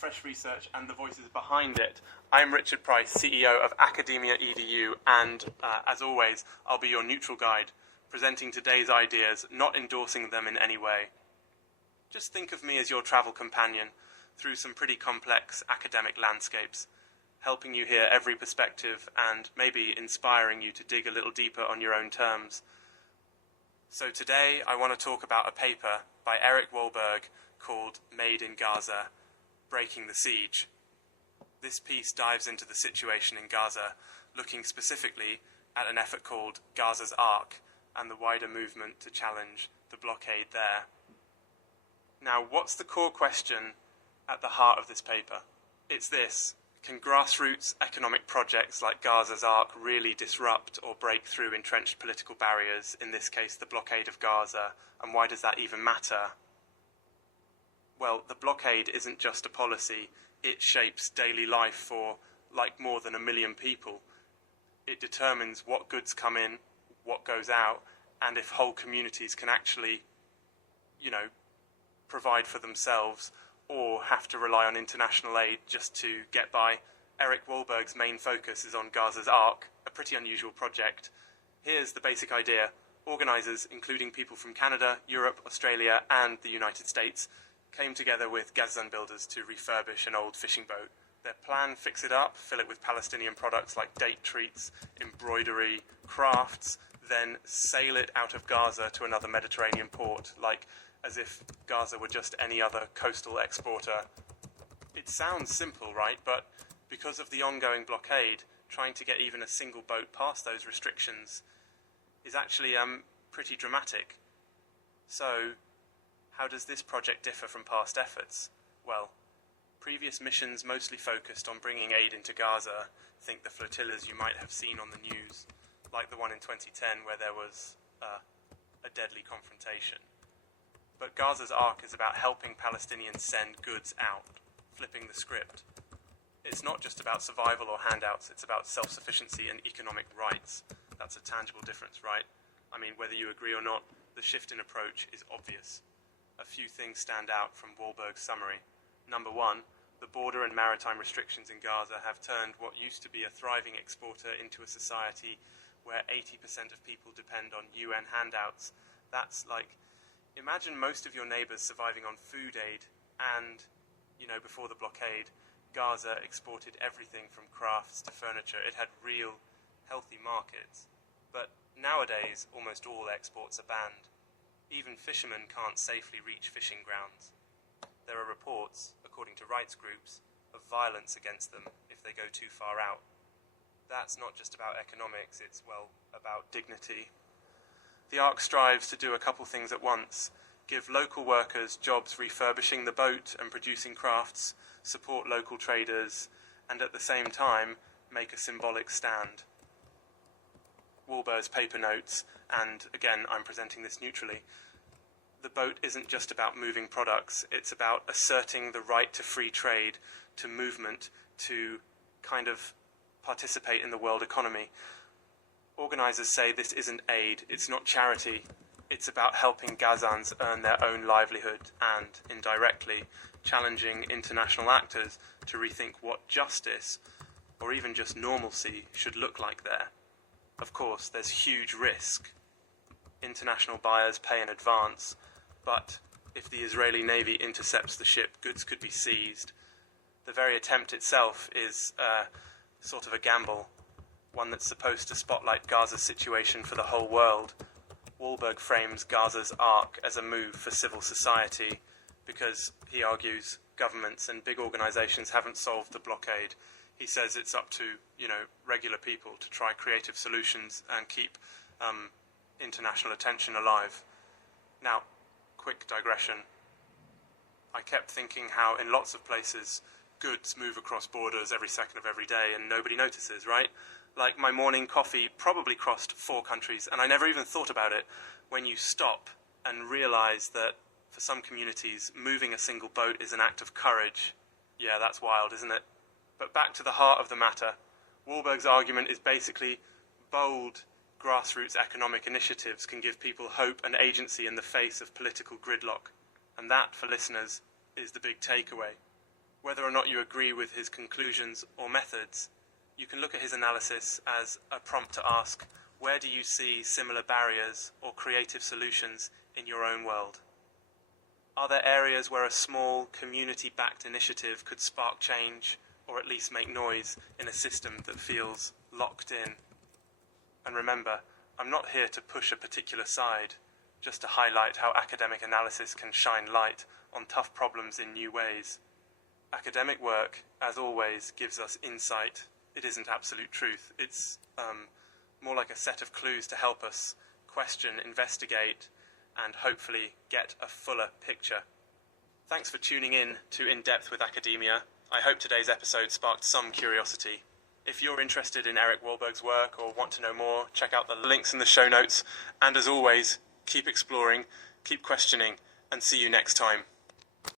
fresh research and the voices behind it. I'm Richard Price, CEO of Academia EDU, and as always, I'll be your neutral guide, presenting today's ideas, not endorsing them in any way. Just think of me as your travel companion through some pretty complex academic landscapes, helping you hear every perspective and maybe inspiring you to dig a little deeper on your own terms. So today I want to talk about a paper by Eric Wahlberg called Made in Gaza, Breaking the Siege. This piece dives into the situation in Gaza, looking specifically at an effort called Gaza's Arc and the wider movement to challenge the blockade there. Now, what's the core question at the heart of this paper? It's this: can grassroots economic projects like Gaza's Arc really disrupt or break through entrenched political barriers, in this case the blockade of Gaza, and why does that even matter? Well, the blockade isn't just a policy, it shapes daily life for more than 1 million people. It determines what goods come in, what goes out, and if whole communities can actually, provide for themselves or have to rely on international aid just to get by. Eric Wahlberg's main focus is on Gaza's Arc, a pretty unusual project. Here's the basic idea. Organisers, including people from Canada, Europe, Australia and the United States, came together with Gazan builders to refurbish an old fishing boat. Their plan: fix it up, fill it with Palestinian products like date treats, embroidery, crafts, then sail it out of Gaza to another Mediterranean port, as if Gaza were just any other coastal exporter. It sounds simple, right? But because of the ongoing blockade, trying to get even a single boat past those restrictions is actually pretty dramatic. So, how does this project differ from past efforts? Well, previous missions mostly focused on bringing aid into Gaza. Think the flotillas you might have seen on the news, like the one in 2010 where there was a deadly confrontation. But Gaza's Arc is about helping Palestinians send goods out, flipping the script. It's not just about survival or handouts, it's about self-sufficiency and economic rights. That's a tangible difference, right? I mean, whether you agree or not, the shift in approach is obvious. A few things stand out from Wahlberg's summary. Number one, the border and maritime restrictions in Gaza have turned what used to be a thriving exporter into a society where 80% of people depend on UN handouts. That's imagine most of your neighbours surviving on food aid and, before the blockade, Gaza exported everything from crafts to furniture. It had real, healthy markets. But nowadays, almost all exports are banned. Even fishermen can't safely reach fishing grounds. There are reports, according to rights groups, of violence against them if they go too far out. That's not just about economics, it's, about dignity. The Arc strives to do a couple things at once: give local workers jobs refurbishing the boat and producing crafts, support local traders, and at the same time make a symbolic stand. Wahlberg's paper notes, and again I'm presenting this neutrally, the boat isn't just about moving products, it's about asserting the right to free trade, to movement, to kind of participate in the world economy. Organisers say this isn't aid, it's not charity, it's about helping Gazans earn their own livelihood and, indirectly, challenging international actors to rethink what justice, or even just normalcy, should look like there. Of course, there's huge risk. International buyers pay in advance, but if the Israeli Navy intercepts the ship, goods could be seized. The very attempt itself is sort of a gamble, one that's supposed to spotlight Gaza's situation for the whole world. Wahlberg frames Gaza's Arc as a move for civil society because, he argues, governments and big organisations haven't solved the blockade. He says it's up to, regular people to try creative solutions and keep international attention alive. Now, quick digression. I kept thinking how in lots of places goods move across borders every second of every day and nobody notices, right? Like my morning coffee probably crossed 4 countries and I never even thought about it. When you stop and realise that for some communities moving a single boat is an act of courage, yeah, that's wild, isn't it? But back to the heart of the matter. Wahlberg's argument is basically bold grassroots economic initiatives can give people hope and agency in the face of political gridlock. And that, for listeners, is the big takeaway. Whether or not you agree with his conclusions or methods, you can look at his analysis as a prompt to ask, where do you see similar barriers or creative solutions in your own world? Are there areas where a small, community-backed initiative could spark change, or at least make noise in a system that feels locked in? And remember, I'm not here to push a particular side, just to highlight how academic analysis can shine light on tough problems in new ways. Academic work, as always, gives us insight. It isn't absolute truth. It's more like a set of clues to help us question, investigate, and hopefully get a fuller picture. Thanks for tuning in to In Depth with Academia. I hope today's episode sparked some curiosity. If you're interested in Eric Wahlberg's work or want to know more, check out the links in the show notes. And as always, keep exploring, keep questioning, and see you next time.